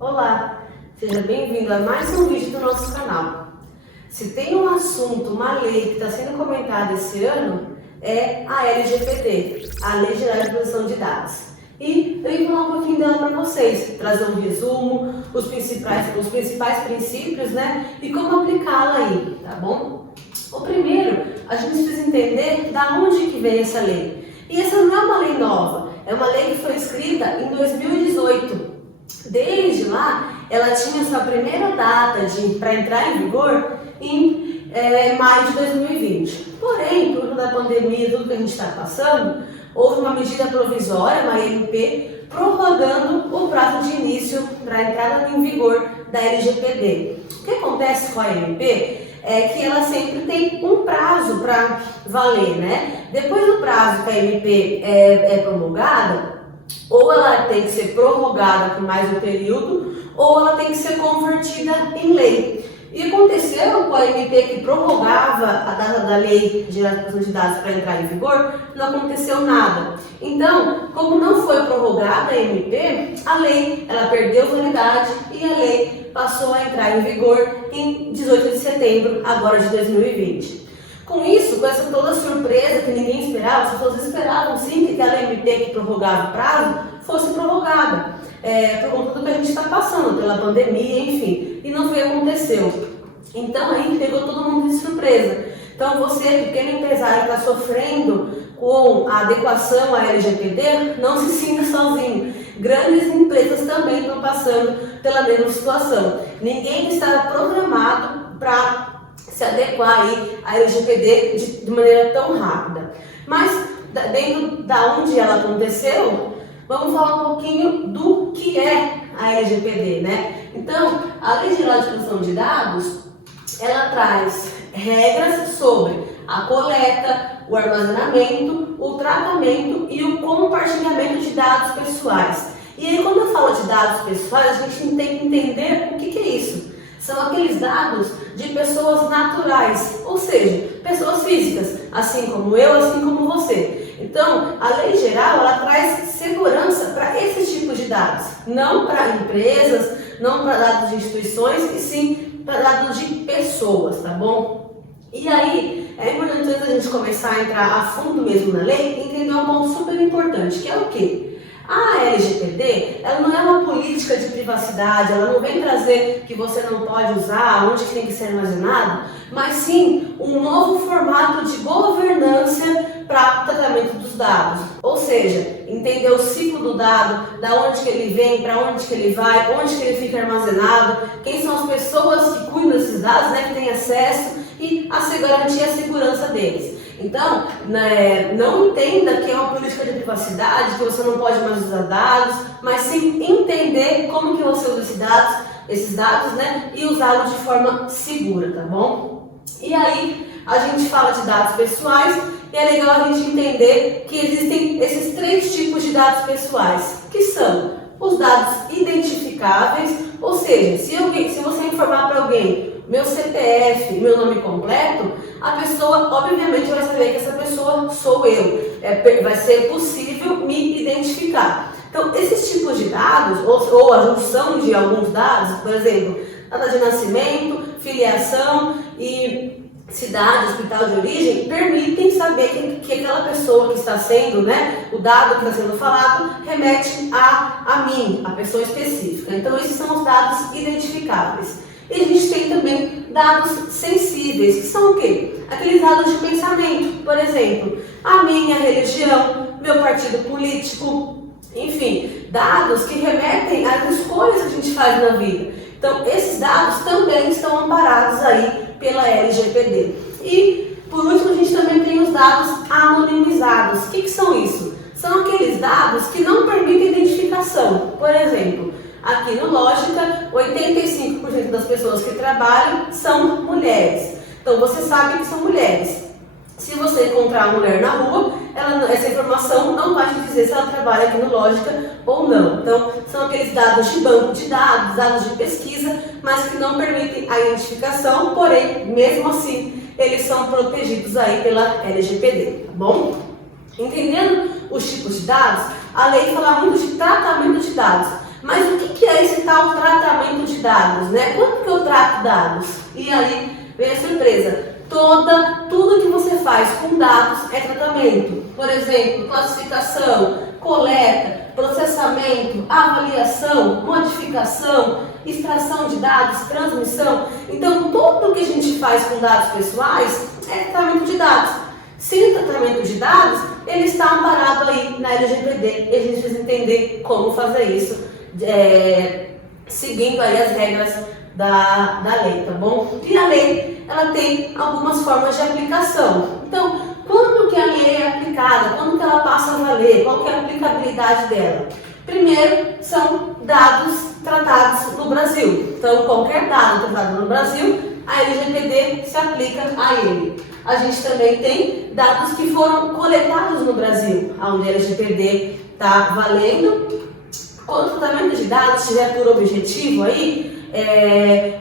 Olá, seja bem-vindo a mais um vídeo do nosso canal. Se tem um assunto, uma lei que está sendo comentada esse ano, é a LGPD, a Lei Geral de Proteção de Dados. E eu vou falar um pouquinho dela para vocês, trazer um resumo, os principais princípios, né? E como aplicá-la aí, tá bom? O primeiro, a gente precisa entender da onde que vem essa lei. E essa não é uma lei nova, é uma lei que foi escrita em 2018. Desde lá, ela tinha sua primeira data para entrar em vigor em maio de 2020. Porém, por conta da pandemia, tudo que a gente está passando, houve uma medida provisória, uma MP, prorrogando o prazo de início para a entrada em vigor da LGPD. O que acontece com a MP é que ela sempre tem um prazo para valer, né? Depois do prazo que a MP é promulgada, ou ela tem que ser prorrogada por mais um período, ou ela tem que ser convertida em lei. E aconteceu com a MP que prorrogava a data da Lei Geral de Proteção de Dados para entrar em vigor, não aconteceu nada. Então, como não foi prorrogada a MP, a lei ela perdeu validade e a lei passou a entrar em vigor em 18 de setembro, agora de 2020. Com isso, com essa toda surpresa que ninguém esperava, as pessoas esperavam sim que aquela MP que prorrogava o prazo fosse prorrogada, por conta do que a gente está passando, pela pandemia, enfim, e não foi o que aconteceu. Então aí pegou todo mundo de surpresa. Então você, pequeno empresário que está sofrendo com a adequação à LGPD, não se sinta sozinho. Grandes empresas também estão passando pela mesma situação. Ninguém está programado para se adequar aí à LGPD de maneira tão rápida. Mas, dentro da onde ela aconteceu, vamos falar um pouquinho do que é a LGPD, né? Então, a Lei Geral de Proteção de Dados, ela traz regras sobre a coleta, o armazenamento, o tratamento e o compartilhamento de dados pessoais. E aí, quando eu falo de dados pessoais, a gente tem que entender o que é isso. São aqueles dados de pessoas naturais, ou seja, pessoas físicas, assim como eu, assim como você. Então, a lei geral, ela traz segurança para esses tipos de dados, não para empresas, não para dados de instituições, e sim para dados de pessoas, tá bom? E aí, é importante antes da gente começar a entrar a fundo mesmo na lei, entender um ponto super importante, que é o quê? A LGPD, ela não é uma política de privacidade, ela não vem trazer que você não pode usar, onde que tem que ser armazenado, mas sim um novo formato de governança para o tratamento dos dados. Ou seja, entender o ciclo do dado, da onde que ele vem, para onde que ele vai, onde que ele fica armazenado, quem são as pessoas que cuidam desses dados, né, que têm acesso e garantir a segurança deles. Então, não entenda que é uma política de privacidade, que você não pode mais usar dados, mas sim entender como que você usa esses dados, né, e usá-los de forma segura, tá bom? E aí, a gente fala de dados pessoais e é legal a gente entender que existem esses três tipos de dados pessoais, que são os dados identificáveis, ou seja, se você informar para alguém meu CPF, meu nome completo, a pessoa obviamente vai saber que essa pessoa sou eu. Vai ser possível me identificar. Então, esses tipos de dados, ou a junção de alguns dados, por exemplo, data de nascimento, filiação e cidade, hospital de origem, permitem saber que aquela pessoa que está sendo, né, o dado que está sendo falado, remete a mim, a pessoa específica. Então, esses são os dados identificáveis. E a gente tem também dados sensíveis, que são o quê? Aqueles dados de pensamento, por exemplo, a minha religião, meu partido político, enfim, dados que remetem às escolhas que a gente faz na vida. Então, esses dados também estão amparados aí pela LGPD. E, por último, a gente também tem os dados anonimizados. O que são isso? São aqueles dados que não permitem identificação. Por exemplo, aqui no Lógica, 85% das pessoas que trabalham são mulheres. Então, você sabe que são mulheres. Se você encontrar uma mulher na rua, essa informação não vai te dizer se ela trabalha aqui no Lógica ou não. Então, são aqueles dados de banco de dados, dados de pesquisa, mas que não permitem a identificação, porém, mesmo assim, eles são protegidos aí pela LGPD, tá bom? Entendendo os tipos de dados, a lei fala muito de tratamento de dados. Mas o que é esse tal tratamento de dados, né? Quando que eu trato dados? E aí vem a surpresa. Tudo que você faz com dados é tratamento. Por exemplo, classificação, coleta, processamento, avaliação, modificação, extração de dados, transmissão. Então, tudo que a gente faz com dados pessoais é tratamento de dados. Sem tratamento de dados, ele está amparado aí na LGPD. E a gente precisa entender como fazer isso, seguindo aí as regras da lei, tá bom? E a lei, ela tem algumas formas de aplicação. Então, quando que a lei é aplicada? Quando que ela passa a valer? Qual que é a aplicabilidade dela? Primeiro, são dados tratados no Brasil. Então, qualquer dado tratado no Brasil, a LGPD se aplica a ele. A gente também tem dados que foram coletados no Brasil, onde a LGPD está valendo. Quando o tratamento de dados tiver por objetivo aí,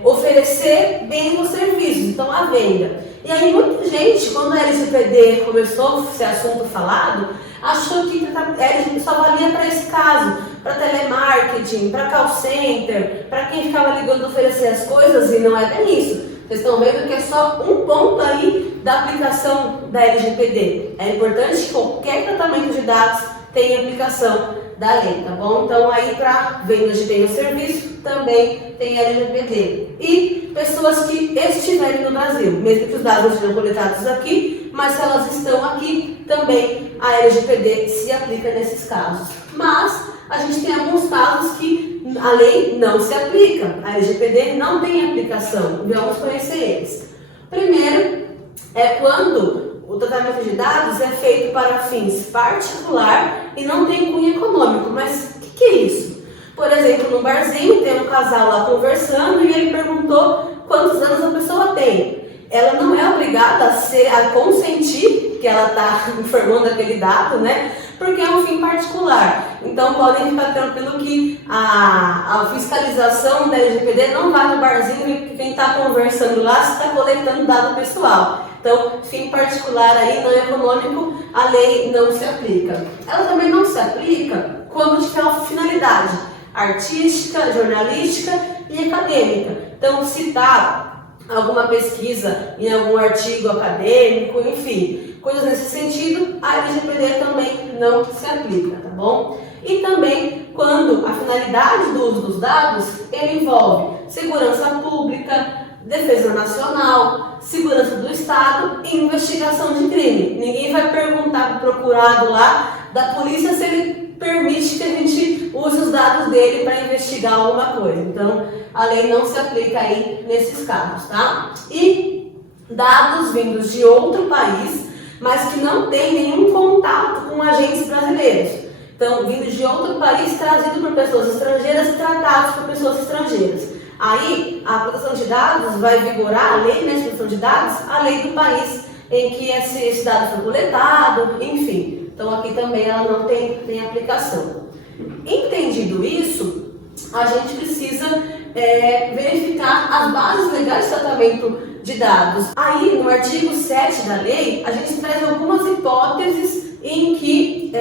oferecer bens ou serviços, então a venda. E aí muita gente, quando a LGPD começou a ser assunto falado, achou que a só valia para esse caso, para telemarketing, para call center, para quem ficava ligando oferecer as coisas, e não é bem isso. Vocês estão vendo que é só um ponto aí da aplicação da LGPD. É importante que qualquer tratamento de dados tenha aplicação da lei, tá bom? Então aí para venda de bem ou serviço também tem LGPD. E pessoas que estiverem no Brasil, mesmo que os dados sejam coletados aqui, mas se elas estão aqui, também a LGPD se aplica nesses casos. Mas a gente tem alguns casos que a lei não se aplica, a LGPD não tem aplicação, e vamos conhecer eles. Primeiro é quando o tratamento de dados é feito para fins particular e não tem cunho econômico. Mas o que é isso? Por exemplo, no barzinho tem um casal lá conversando e ele perguntou quantos anos a pessoa tem. Ela não é obrigada a consentir que ela está informando aquele dado, né? Porque é um fim particular. Então podem ficar tranquilo que a fiscalização da LGPD não vai no barzinho e quem está conversando lá está coletando dado pessoal. Então, fim particular aí, não econômico, a lei não se aplica. Ela também não se aplica quando tiver uma finalidade artística, jornalística e acadêmica. Então, citar alguma pesquisa em algum artigo acadêmico, enfim, coisas nesse sentido, a LGPD também não se aplica, tá bom? E também quando a finalidade do uso dos dados, ele envolve segurança pública, defesa nacional, segurança do Estado e investigação de crime. Ninguém vai perguntar para o procurado lá da polícia se ele permite que a gente use os dados dele para investigar alguma coisa. Então, a lei não se aplica aí nesses casos, tá? E dados vindos de outro país, mas que não tem nenhum contato com agentes brasileiros. Então, vindos de outro país, trazido por pessoas estrangeiras, tratados por pessoas estrangeiras. Aí, a proteção de dados vai vigorar, a lei de proteção de dados, a lei do país em que esse dado foi coletado, enfim. Então, aqui também ela não tem aplicação. Entendido isso, a gente precisa verificar as bases legais de tratamento de dados. Aí, no artigo 7 da lei, a gente traz algumas hipóteses em que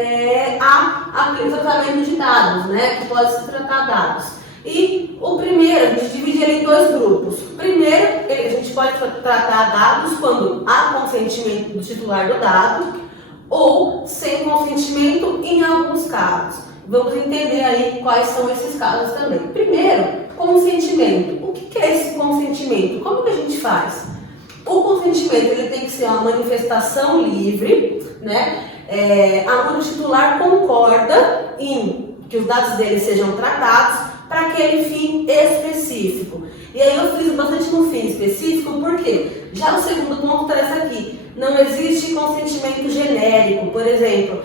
há tratamento de dados, né, que pode se tratar dados. E o primeiro, a gente divide ele em dois grupos. Primeiro, a gente pode tratar dados quando há consentimento do titular do dado ou sem consentimento em alguns casos. Vamos entender aí quais são esses casos também. Primeiro, consentimento. O que é esse consentimento? Como que a gente faz? O consentimento ele tem que ser uma manifestação livre, né? Onde o titular concorda em que os dados dele sejam tratados para aquele fim específico. E aí eu fiz bastante no fim específico, porque já o segundo ponto traz aqui, não existe consentimento genérico. Por exemplo,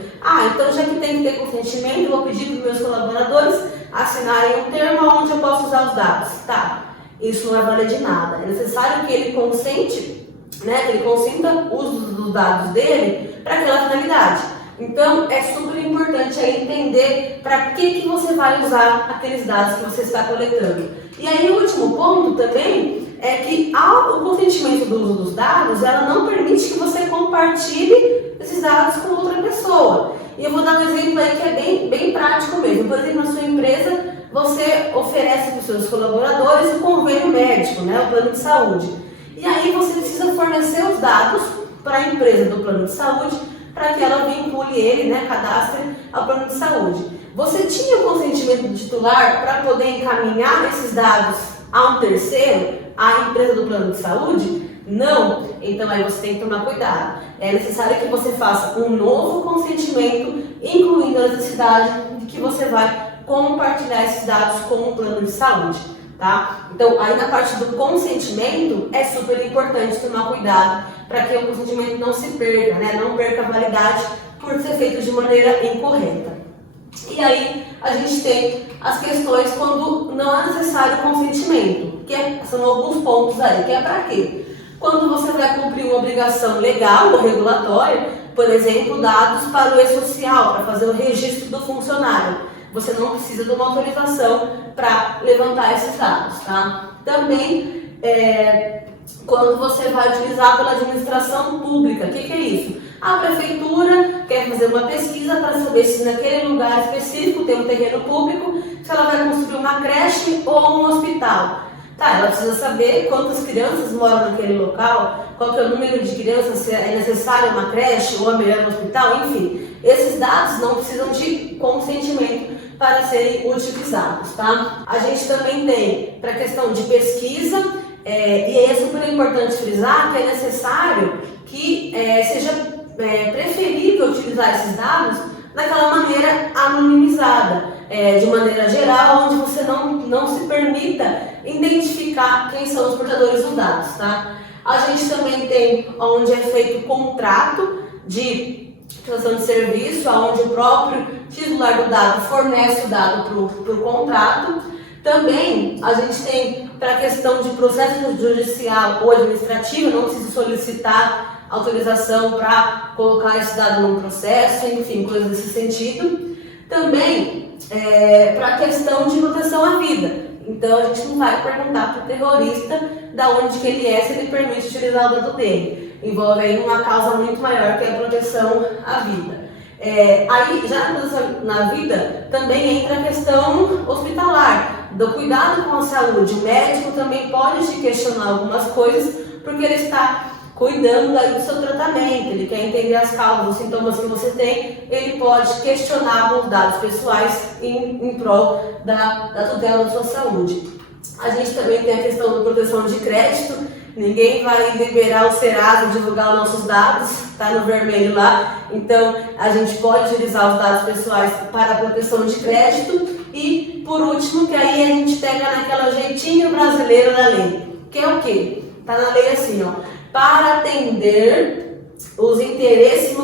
então já que tem que ter consentimento, eu vou pedir para os meus colaboradores assinarem um termo onde eu posso usar os dados. Tá, isso não vai valer de nada. É necessário que ele consente, né, que ele consinta o uso dos dados dele para aquela finalidade. Então, é super importante aí entender para que você vai usar aqueles dados que você está coletando. E aí, o último ponto também é que o consentimento do uso dos dados, ela não permite que você compartilhe esses dados com outra pessoa. E eu vou dar um exemplo aí que é bem prático mesmo. Por exemplo, na sua empresa, você oferece para os seus colaboradores o convênio médico, né, o plano de saúde. E aí você precisa fornecer os dados para a empresa do plano de saúde para que ela vincule ele, né, cadastre ao plano de saúde. Você tinha o consentimento do titular para poder encaminhar esses dados a um terceiro, à empresa do plano de saúde? Não. Então aí você tem que tomar cuidado. É necessário que você faça um novo consentimento, incluindo a necessidade de que você vai compartilhar esses dados com o plano de saúde, tá? Então aí na parte do consentimento é super importante tomar cuidado para que o consentimento não se perca, né? Não perca a validade por ser feito de maneira incorreta. E aí a gente tem as questões quando não é necessário consentimento, são alguns pontos aí, que é para quê? Quando você vai cumprir uma obrigação legal ou regulatória, por exemplo, dados para o e-social, para fazer o registro do funcionário, você não precisa de uma autorização para levantar esses dados, tá? Também, quando você vai utilizar pela administração pública, o que é isso? A prefeitura quer fazer uma pesquisa para saber se naquele lugar específico tem um terreno público, se ela vai construir uma creche ou um hospital. Tá, ela precisa saber quantas crianças moram naquele local, qual que é o número de crianças, se é necessário uma creche ou é melhor um hospital, enfim. Esses dados não precisam de consentimento para serem utilizados, tá? A gente também tem, para a questão de pesquisa, e aí é super importante frisar que é necessário que seja preferível utilizar esses dados daquela maneira anonimizada, de maneira geral, onde você não se permita identificar quem são os portadores dos dados, tá? A gente também tem onde é feito contrato de prestação de serviço, onde o próprio titular do dado fornece o dado para o contrato. Também a gente tem para a questão de processo judicial ou administrativo, não precisa solicitar autorização para colocar esse dado num processo, enfim, coisas desse sentido. Também para a questão de proteção à vida. Então a gente não vai perguntar para o terrorista da onde que ele é, se ele permite utilizar o dado dele. Envolve aí uma causa muito maior que é a proteção à vida. Aí já na vida também entra a questão hospitalar, do cuidado com a saúde. O médico também pode te questionar algumas coisas porque ele está cuidando aí do seu tratamento, ele quer entender as causas, os sintomas que você tem, ele pode questionar os dados pessoais em prol da tutela da sua saúde. A gente também tem a questão da proteção de crédito, ninguém vai liberar o Serasa divulgar os nossos dados, tá no vermelho lá, então a gente pode utilizar os dados pessoais para a proteção de crédito. E por último, que aí a gente pega naquela jeitinho brasileiro da lei, que é o quê? Tá na lei assim, ó, para atender os interesses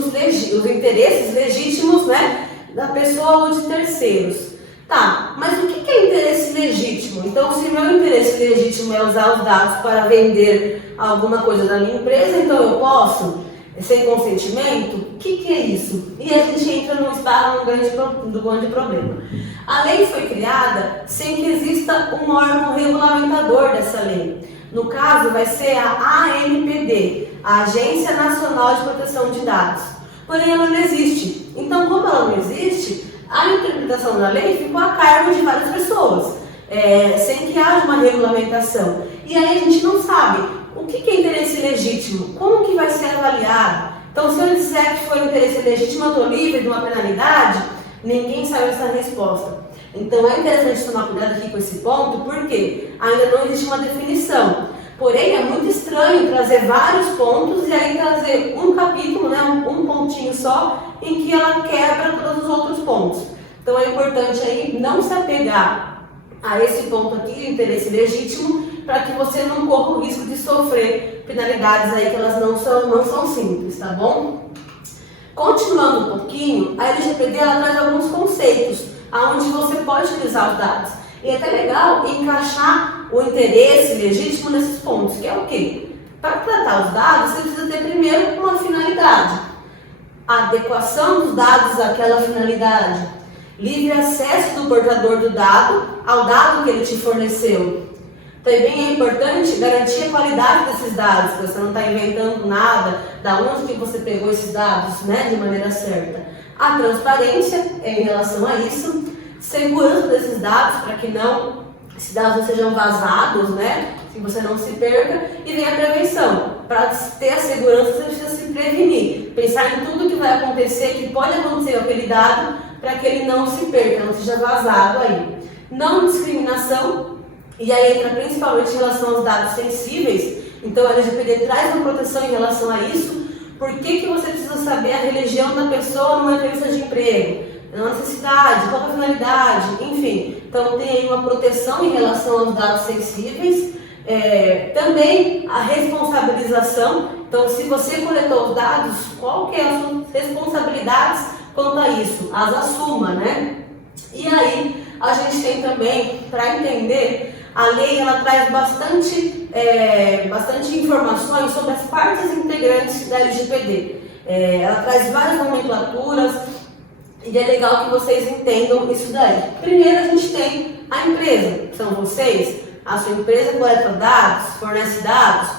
legítimos, né, da pessoa ou de terceiros. Tá, mas o que é interesse legítimo? Então, se meu interesse legítimo é usar os dados para vender alguma coisa da minha empresa, então eu posso, sem consentimento? O que é isso? E a gente entra num grande problema. A lei foi criada sem que exista um órgão regulamentador dessa lei. No caso, vai ser a ANPD, a Agência Nacional de Proteção de Dados. Porém, ela não existe. Então, como ela não existe, a interpretação da lei ficou a cargo de várias pessoas, sem que haja uma regulamentação. E aí a gente não sabe o que é interesse legítimo, como que vai ser avaliado. Então, se eu disser que foi um interesse legítimo, eu estou livre de uma penalidade, ninguém sabe essa resposta. Então é interessante tomar cuidado aqui com esse ponto, porque ainda não existe uma definição. Porém, é muito estranho trazer vários pontos e aí trazer um capítulo, né, um pontinho só, em que ela quebra todos os outros pontos. Então é importante aí não se apegar a esse ponto aqui, de interesse legítimo, para que você não corra o risco de sofrer penalidades aí que elas não são simples, tá bom? Continuando um pouquinho, a LGPD ela traz alguns conceitos aonde você pode utilizar os dados. E é até legal encaixar o interesse legítimo nesses pontos, que é o quê? Para tratar os dados, você precisa ter primeiro uma finalidade. A adequação dos dados àquela finalidade. Livre acesso do portador do dado ao dado que ele te forneceu. Também é importante garantir a qualidade desses dados, que você não está inventando nada, da onde que você pegou esses dados, né, de maneira certa. A transparência em relação a isso, segurança desses dados para que esses dados não sejam vazados, né? Se você não se perca, e vem a prevenção. Para ter a segurança, você precisa se prevenir, pensar em tudo que vai acontecer, que pode acontecer com aquele dado, para que ele não se perca, não seja vazado aí. Não discriminação, e aí entra principalmente em relação aos dados sensíveis. Então a LGPD traz uma proteção em relação a isso. Por que você precisa saber a religião da pessoa numa entrevista de emprego? A necessidade, qual é a finalidade, enfim. Então tem aí uma proteção em relação aos dados sensíveis. Também a responsabilização. Então, se você coletou os dados, qual que é as suas responsabilidades quanto a isso? As assuma, né? E aí a gente tem também, para entender, a lei ela traz bastante informações sobre as partes integrantes da LGPD. Ela traz várias nomenclaturas e é legal que vocês entendam isso daí. Primeiro a gente tem a empresa, que são vocês. A sua empresa coleta dados, fornece dados,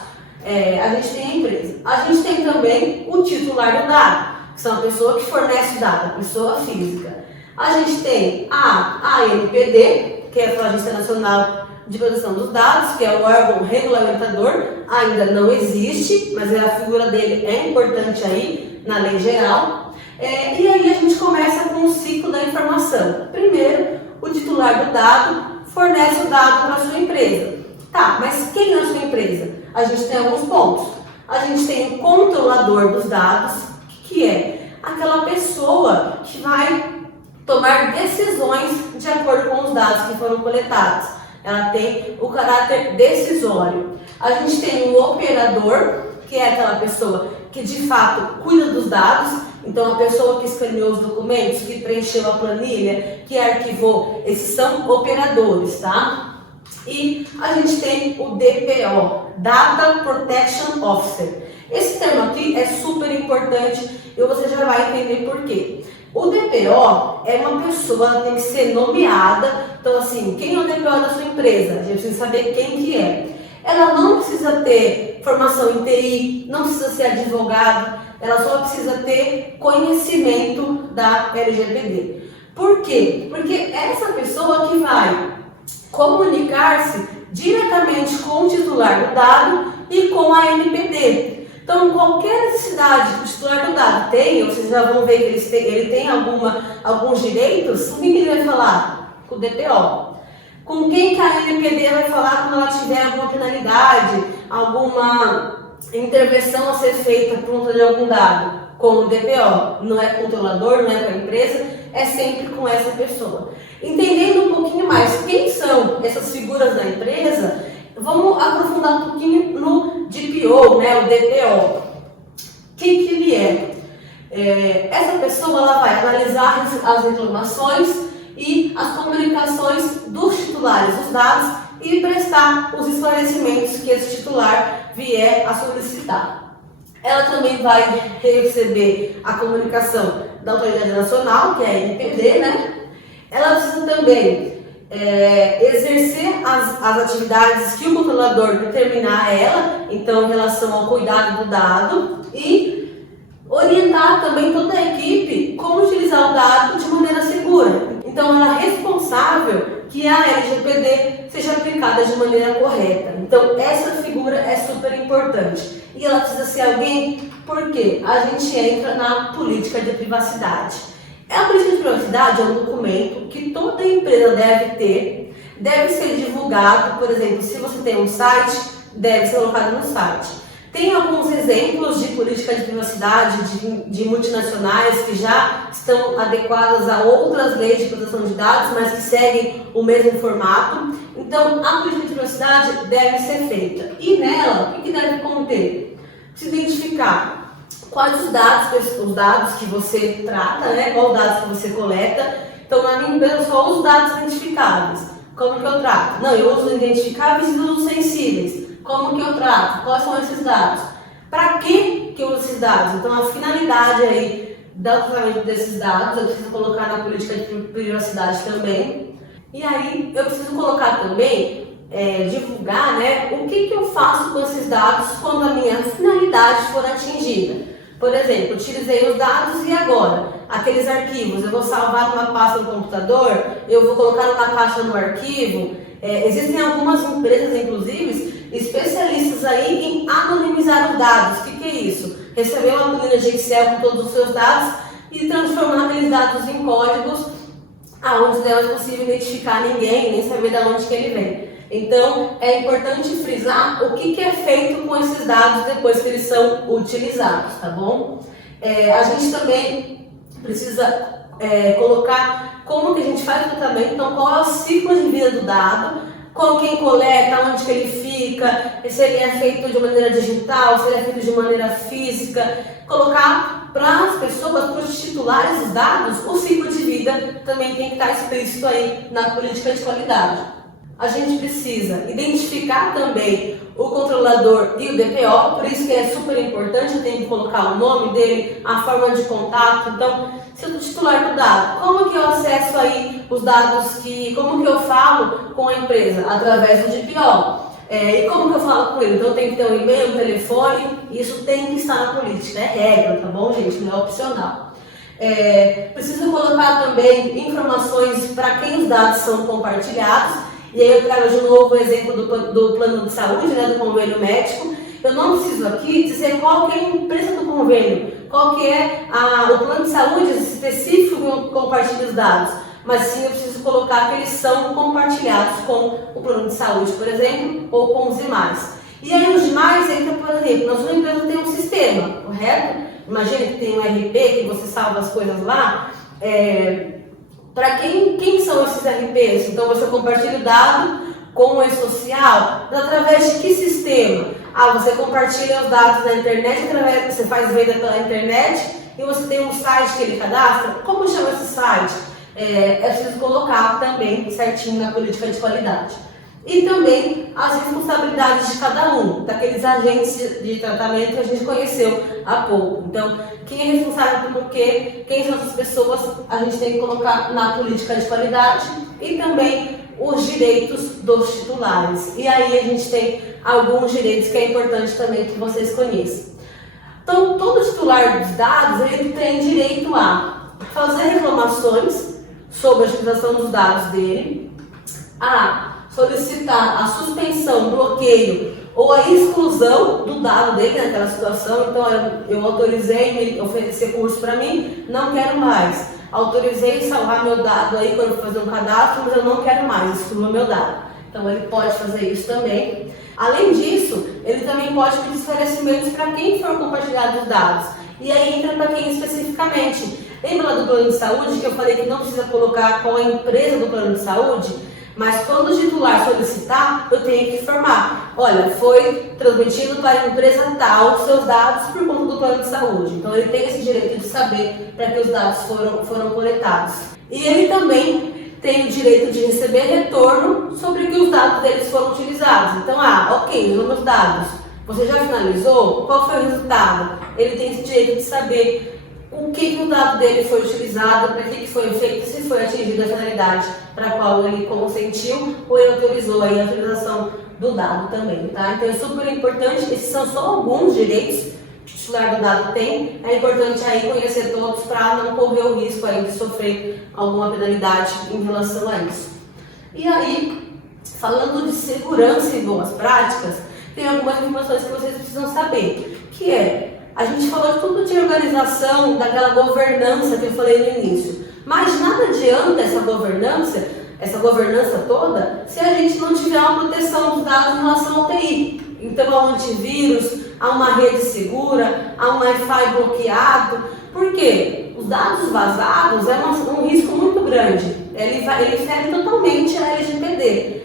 a gente tem a empresa. A gente tem também o titular do dado, que são a pessoa que fornece o dado, a pessoa física. A gente tem a ANPD, que é a Agência Nacional de Proteção dos Dados, que é o órgão regulamentador, ainda não existe, mas a figura dele é importante aí na lei geral. E aí a gente começa com o ciclo da informação. Primeiro, o titular do dado fornece o dado para a sua empresa. Tá, mas quem é a sua empresa? A gente tem alguns pontos. A gente tem o controlador dos dados, que é aquela pessoa que vai tomar decisões de acordo com os dados que foram coletados. Ela tem o caráter decisório. A gente tem o operador, que é aquela pessoa que de fato cuida dos dados. Então, a pessoa que escaneou os documentos, que preencheu a planilha, que arquivou, esses são operadores, tá? E a gente tem o DPO, Data Protection Officer. Esse termo aqui é super importante e você já vai entender por quê. O DPO é uma pessoa que tem que ser nomeada. Então, assim, quem é o DPO da sua empresa? A gente precisa saber quem que é. Ela não precisa ter formação em TI, não precisa ser advogado, ela só precisa ter conhecimento da LGPD. Por quê? Porque essa pessoa que vai comunicar-se diretamente com o titular do dado e com a ANPD. Então, qualquer necessidade que o titular do dado tem, vocês já vão ver que ele tem alguns direitos, com quem ele vai falar? Com o DPO. Com quem que a ANPD vai falar quando ela tiver alguma penalidade, alguma intervenção a ser feita por conta de algum dado? Com o DPO. Não é controlador, não é com a empresa, é sempre com essa pessoa. Entendendo um pouquinho mais quem são essas figuras da empresa, vamos aprofundar um pouquinho no DPO, né, o DPO. O que ele é? Essa pessoa ela vai analisar as reclamações e as comunicações dos titulares dos dados e prestar os esclarecimentos que esse titular vier a solicitar. Ela também vai receber a comunicação da Autoridade Nacional, que é a ANPD, né? Ela precisa também exercer as atividades que o controlador determinar a ela, então em relação ao cuidado do dado, e orientar também toda a equipe como utilizar o dado de maneira segura. Então ela é responsável que a LGPD seja aplicada de maneira correta. Então essa figura é super importante. E ela precisa ser alguém porque a gente entra na política de privacidade. A política de privacidade é um documento que toda empresa deve ter, deve ser divulgado. Por exemplo, se você tem um site, deve ser colocado no site. Tem alguns exemplos de política de privacidade de multinacionais que já estão adequadas a outras leis de proteção de dados, mas que seguem o mesmo formato. Então, a política de privacidade deve ser feita. E nela, o que deve conter? Se identificar quais os dados que você trata, né? Qual dados que você coleta. Então, na minha empresa, eu só uso dados identificáveis. Como que eu trato? Não, eu uso identificáveis e uso sensíveis. Como que eu trato? Quais são esses dados? Para que eu uso esses dados? Então, a finalidade aí do tratamento desses dados, eu preciso colocar na política de privacidade também. E aí, eu preciso colocar também, divulgar, né, o que eu faço com esses dados quando a minha finalidade for atingida. Por exemplo, utilizei os dados e agora? aqueles arquivos, eu vou salvar numa pasta no computador, eu vou colocar numa caixa no arquivo. Existem algumas empresas, inclusive, especialistas aí em anonimizar os dados. O que é isso? Receber uma planilha de Excel com todos os seus dados e transformar aqueles dados em códigos aonde não é possível identificar ninguém, nem saber de onde que ele vem. Então, é importante frisar o que é feito com esses dados depois que eles são utilizados, tá bom? A gente também precisa colocar como que a gente faz o tratamento, então qual é o ciclo de vida do dado, com quem coleta, onde que ele fica, se ele é feito de maneira digital, se ele é feito de maneira física, colocar para as pessoas, para os titulares dos dados, o ciclo de vida também tem que estar explícito aí na política de qualidade. A gente precisa identificar também o controlador e o DPO, por isso que é super importante, eu tenho que colocar o nome dele, a forma de contato. Então, se eu sou titular do dado, como que eu acesso aí os dados, como que eu falo com a empresa? Através do DPO. E como que eu falo com ele? Então tem que ter um e-mail, um telefone, isso tem que estar na política, é regra, tá bom, gente? Não é opcional. Preciso colocar também informações para quem os dados são compartilhados. E aí eu trago de novo o exemplo do plano de saúde, né, do convênio médico. Eu não preciso aqui dizer qual que é a empresa do convênio, qual que é o plano de saúde específico que compartilha os dados, mas sim eu preciso colocar que eles são compartilhados com o plano de saúde, por exemplo, ou com os demais. E aí os demais, por exemplo, na sua empresa tem um sistema, correto? Imagina que tem um RP, que você salva as coisas lá. Para quem são esses RPs? Então você compartilha o dado com o e-social, através de que sistema? Você compartilha os dados na internet, você faz venda pela internet e você tem um site que ele cadastra. Como chama esse site? É preciso colocar também certinho na política de qualidade. E também as responsabilidades de cada um, daqueles agentes de tratamento que a gente conheceu há pouco. Então, quem é responsável por quê, quem são essas pessoas, a gente tem que colocar na política de qualidade e também os direitos dos titulares. E aí a gente tem alguns direitos que é importante também que vocês conheçam. Então, todo titular dos dados, ele tem direito a fazer reclamações sobre a utilização dos dados dele, a solicitar a suspensão, bloqueio ou a exclusão do dado dele naquela situação. Então, eu autorizei ele oferecer curso para mim, não quero mais. Autorizei salvar meu dado aí quando eu for fazer um cadastro, mas eu não quero mais, exclua meu dado. Então, ele pode fazer isso também. Além disso, ele também pode pedir esclarecimentos para quem for compartilhar os dados. E aí entra para quem especificamente. Lembra lá do plano de saúde que eu falei que não precisa colocar qual a empresa do plano de saúde? Mas quando o titular solicitar, eu tenho que informar. Olha, foi transmitido para a empresa tal os seus dados por conta do plano de saúde. Então ele tem esse direito de saber para que os dados foram coletados. E ele também tem o direito de receber retorno sobre que os dados deles foram utilizados. Então, ok, os meus dados. Você já finalizou? Qual foi o resultado? Ele tem esse direito de saber o que o dado dele foi utilizado, para que foi feito, se foi atingida a finalidade para a qual ele consentiu ou ele autorizou aí a utilização do dado também, tá? Então é super importante, esses são só alguns direitos que o titular do dado tem, é importante aí conhecer todos para não correr o risco aí de sofrer alguma penalidade em relação a isso. E aí, falando de segurança e boas práticas, tem algumas informações que vocês precisam saber, que a gente falou tudo de organização, daquela governança que eu falei no início. Mas nada adianta essa governança toda, se a gente não tiver uma proteção dos dados em relação ao TI. Então, há um antivírus, há uma rede segura, há um Wi-Fi bloqueado. Por quê? Os dados vazados é um risco muito grande. Ele fere totalmente a LGPD.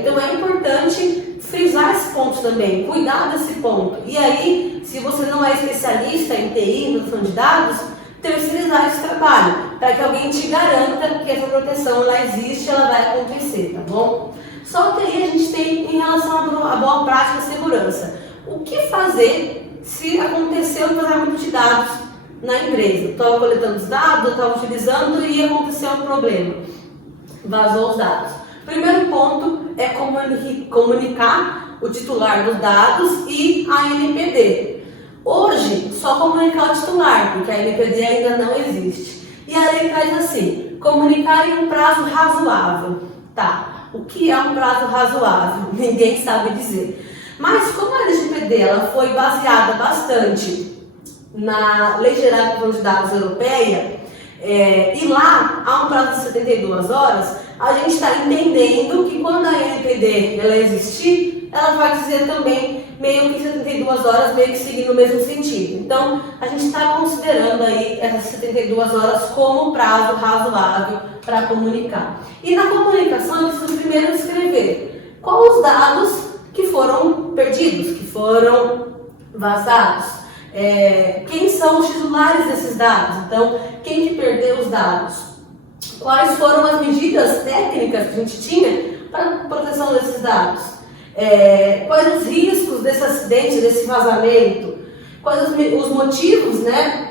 Então, é importante frisar esse ponto também, cuidar desse ponto. E aí, se você não é especialista em TI, em proteção de dados, terceirizar esse trabalho, para que alguém te garanta que essa proteção ela existe, ela vai acontecer, tá bom? Só que aí a gente tem em relação à boa prática e segurança. O que fazer se aconteceu o vazamento de dados na empresa? Estava coletando os dados, estava utilizando e aconteceu um problema. Vazou os dados. Primeiro ponto é comunicar o titular dos dados e a ANPD. Hoje, só comunicar o titular, porque a LPD ainda não existe. E a lei traz assim, comunicar em um prazo razoável. Tá, o que é um prazo razoável? Ninguém sabe dizer. Mas como a LGPD ela foi baseada bastante na Lei Geral de Proteção de Dados Europeia, e lá há um prazo de 72 horas, a gente está entendendo que quando a LGPD ela existir, ela vai dizer também meio que 72 horas, meio que seguindo o mesmo sentido. Então, a gente está considerando aí essas 72 horas como prazo razoável para comunicar. E na comunicação, eu preciso primeiro escrever quais os dados que foram perdidos, que foram vazados. Quem são os titulares desses dados? Então, quem que perdeu os dados? Quais foram as medidas técnicas que a gente tinha para a proteção desses dados? Quais os riscos desse acidente, desse vazamento? Quais os motivos, né,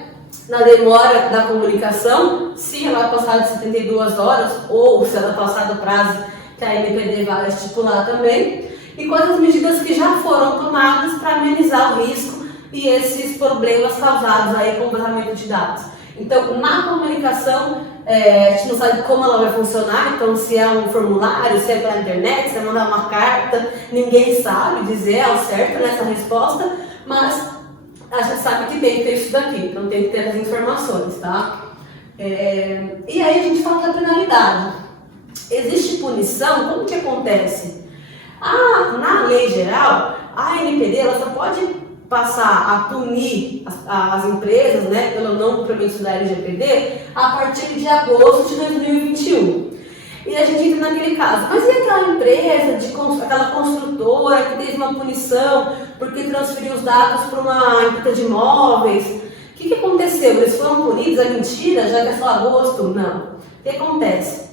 na demora da comunicação, se ela passar de 72 horas ou se ela passar do prazo que a LGPD vai estipular também? E quais as medidas que já foram tomadas para amenizar o risco e esses problemas causados aí com o vazamento de dados. Então, na comunicação, a gente não sabe como ela vai funcionar, então se é um formulário, se é pela internet, se é mandar uma carta, ninguém sabe dizer ao certo nessa resposta, mas a gente sabe que tem que ter isso daqui, então tem que ter as informações, tá? E aí a gente fala da penalidade. Existe punição? Como que acontece? Na lei geral, a ANPD ela só pode passar a punir as empresas, né, pelo não cumprimento da LGPD a partir de agosto de 2021. E a gente entra naquele caso, mas e aquela empresa, aquela construtora que teve uma punição porque transferiu os dados para uma empresa de imóveis? O que aconteceu? Eles foram punidos? É mentira? Já que é só agosto? Não. O que acontece?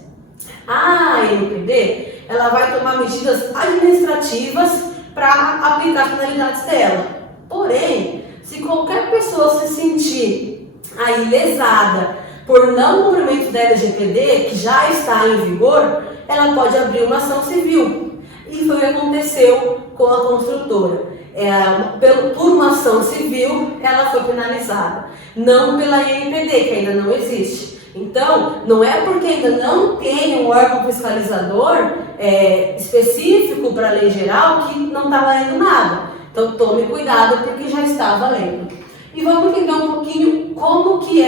A ANPD ela vai tomar medidas administrativas para aplicar as finalidades dela. Porém, se qualquer pessoa se sentir aí lesada por não cumprimento da LGPD, que já está em vigor, ela pode abrir uma ação civil. E foi o que aconteceu com a construtora. Por uma ação civil, ela foi penalizada. Não pela ANPD, que ainda não existe. Então, não é porque ainda não tem um órgão fiscalizador específico para a lei geral que não está valendo nada. Então tome cuidado porque já está valendo. E vamos entender um pouquinho como que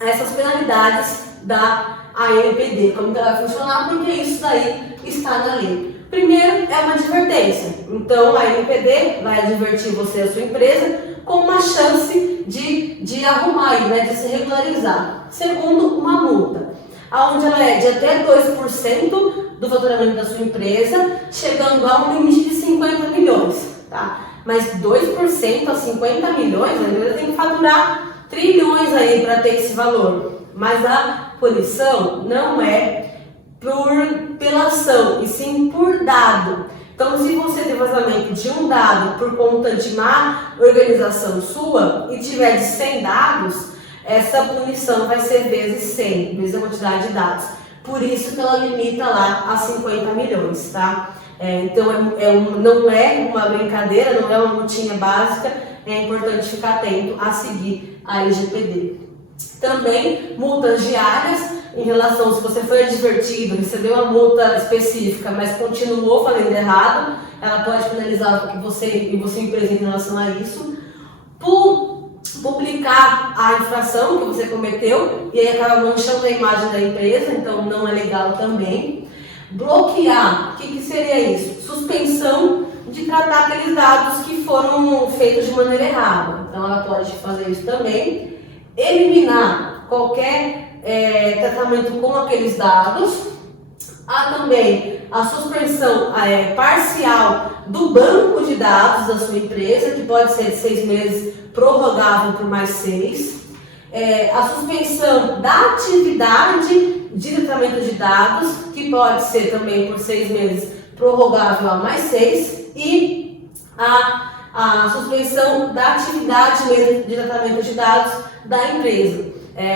essas penalidades da ANPD, como que ela vai funcionar, porque isso daí está na lei. Primeiro é uma advertência. Então a ANPD vai advertir você e a sua empresa com uma chance de arrumar, né, de se regularizar. Segundo, uma multa, onde ela é de até 2% do faturamento da sua empresa, chegando a um limite de 50 milhões. Tá? Mas 2% a 50 milhões, a empresa tem que faturar trilhões aí para ter esse valor. Mas a punição não é pela ação, e sim por dado. Então, se você tem vazamento de um dado por conta de má organização sua e tiver de 100 dados, essa punição vai ser vezes 100, vezes a quantidade de dados. Por isso que ela limita lá a 50 milhões, tá? Então não é uma brincadeira, não é uma multinha básica, é importante ficar atento a seguir a LGPD. Também multas diárias em relação, se você foi advertido, recebeu uma multa específica, mas continuou fazendo errado, ela pode penalizar você e você empresa em relação a isso. Publicar a infração que você cometeu e aí acaba manchando a imagem da empresa, então não é legal também. Bloquear, o que seria isso? Suspensão de tratar aqueles dados que foram feitos de maneira errada. Então ela pode fazer isso também. Eliminar qualquer tratamento com aqueles dados. Há também a suspensão parcial do banco de dados da sua empresa, que pode ser de 6 meses, prorrogável por mais 6. A suspensão da atividade de tratamento de dados, que pode ser também por 6 meses, prorrogável a mais 6. E a suspensão da atividade mesmo de tratamento de dados da empresa.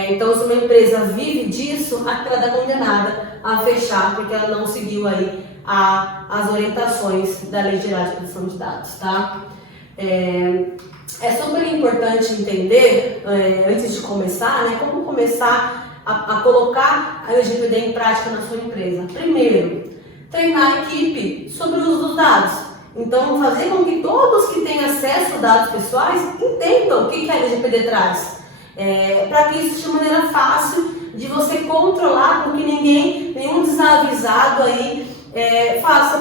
Então, se uma empresa vive disso, ela está condenada a fechar, porque ela não seguiu aí as orientações da Lei Geral de Proteção de Dados, tá? É super importante entender, antes de começar, né, como começar a colocar a LGPD em prática na sua empresa. Primeiro, treinar a equipe sobre o uso dos dados. Então, fazer com que todos que têm acesso a dados pessoais entendam o que a LGPD traz. Para que isso seja uma maneira fácil de você controlar, para que nenhum desavisado aí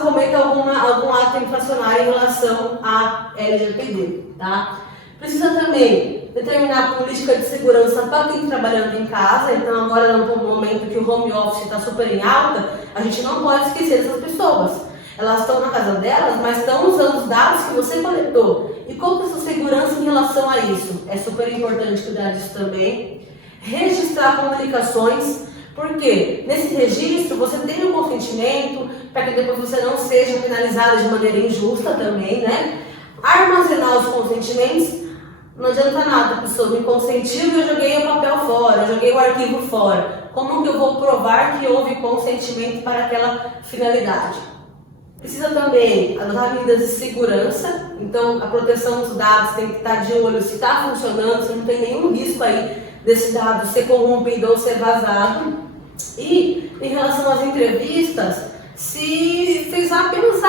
cometa algum ato infracionário em relação à LGPD, tá? Precisa também determinar a política de segurança para quem está trabalhando em casa. Então agora, no momento que o home office está super em alta, a gente não pode esquecer dessas pessoas. Elas estão na casa delas, mas estão usando os dados que você coletou. E qual que é a sua segurança em relação a isso? É super importante cuidar disso também. Registrar comunicações, porque nesse registro você tem o consentimento para que depois você não seja penalizado de maneira injusta também, né? Armazenar os consentimentos. Não adianta nada, a pessoa me consentiu e eu joguei o papel fora, eu joguei o arquivo fora. Como que eu vou provar que houve consentimento para aquela finalidade? Precisa também adotar medidas de segurança, então a proteção dos dados tem que estar de olho se está funcionando, se não tem nenhum risco aí desse dado ser corrompido ou ser vazado. E em relação às entrevistas, se fez apenas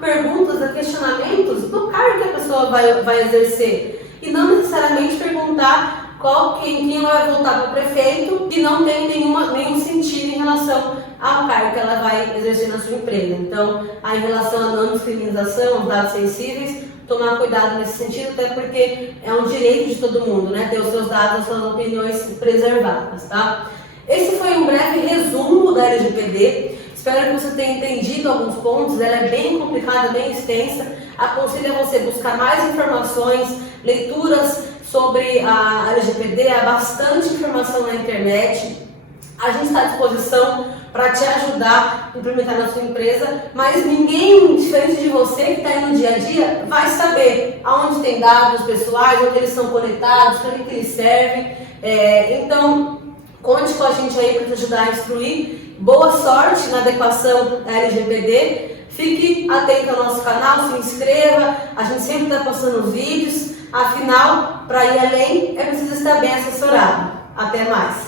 perguntas, questionamentos do cargo que a pessoa vai exercer. E não necessariamente perguntar quem vai voltar para o prefeito, que não tem nenhum sentido em relação ao cargo que ela vai exercer na sua empresa. Então, em relação à não discriminação, aos dados sensíveis, tomar cuidado nesse sentido, até porque é um direito de todo mundo, né? Ter os seus dados, as suas opiniões preservadas, tá? Esse foi um breve resumo da LGPD. Espero que você tenha entendido alguns pontos. Ela é bem complicada, bem extensa. Aconselho a você buscar mais informações, leituras sobre a LGPD. Há bastante informação na internet. A gente está à disposição para te ajudar a implementar na sua empresa, mas ninguém, diferente de você que está aí no dia a dia, vai saber aonde tem dados pessoais, onde eles são coletados, para que eles servem. Então, conte com a gente aí para te ajudar a instruir. Boa sorte na adequação da LGPD. Fique atento ao nosso canal, se inscreva. A gente sempre está postando vídeos. Afinal, para ir além, é preciso estar bem assessorado. Até mais!